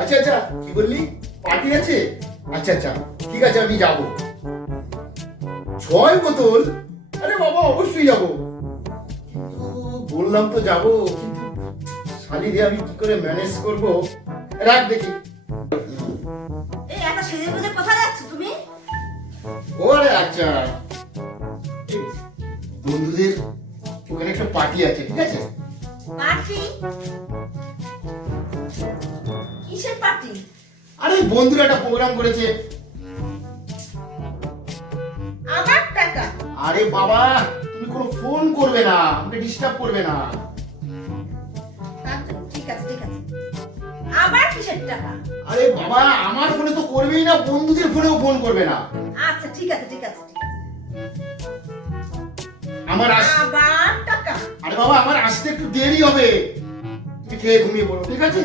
আচ্ছা আচ্ছা, কি বললি? পার্টি আছে? আচ্ছা আচ্ছা, ঠিক আছে, আমি যাব। 6 বোতল? আরে বাবা, অবশ্যই যাব। কিন্তু বললাম তো যাব, কিন্তু শালি দিয়ে আমি কি করে ম্যানেজ করব? রাখ দেখি। এই এত সেজে গুজে কোথায় যাচ্ছ তুমি? ওরে আচ্ছা, এই বন্ধুদের ওখানে একটা পার্টি আছে, ঠিক আছে? পার্টি? কিসের পার্টি? আরে বন্ধুরা একটা প্রোগ্রাম করেছে। আমার টাকা? আরে বাবা, তুমি কোনো ফোন করবে না, আমাকে ডিস্টার্ব করবে না। আচ্ছা, ঠিক আছে ঠিক আছে। আবার কিসের টাকা? আরে বাবা, আমার ফোনে তো করবেই না, বন্ধুদের ফোনেও ফোন করবে না। আচ্ছা ঠিক আছে ঠিক আছে ঠিক আছে। আমার আবার টাকা? আরে বাবা, আমার আসতে একটু দেরি হবে। তুমি খেয়ে ঘুমিয়ে পড়ো, ঠিক আছে?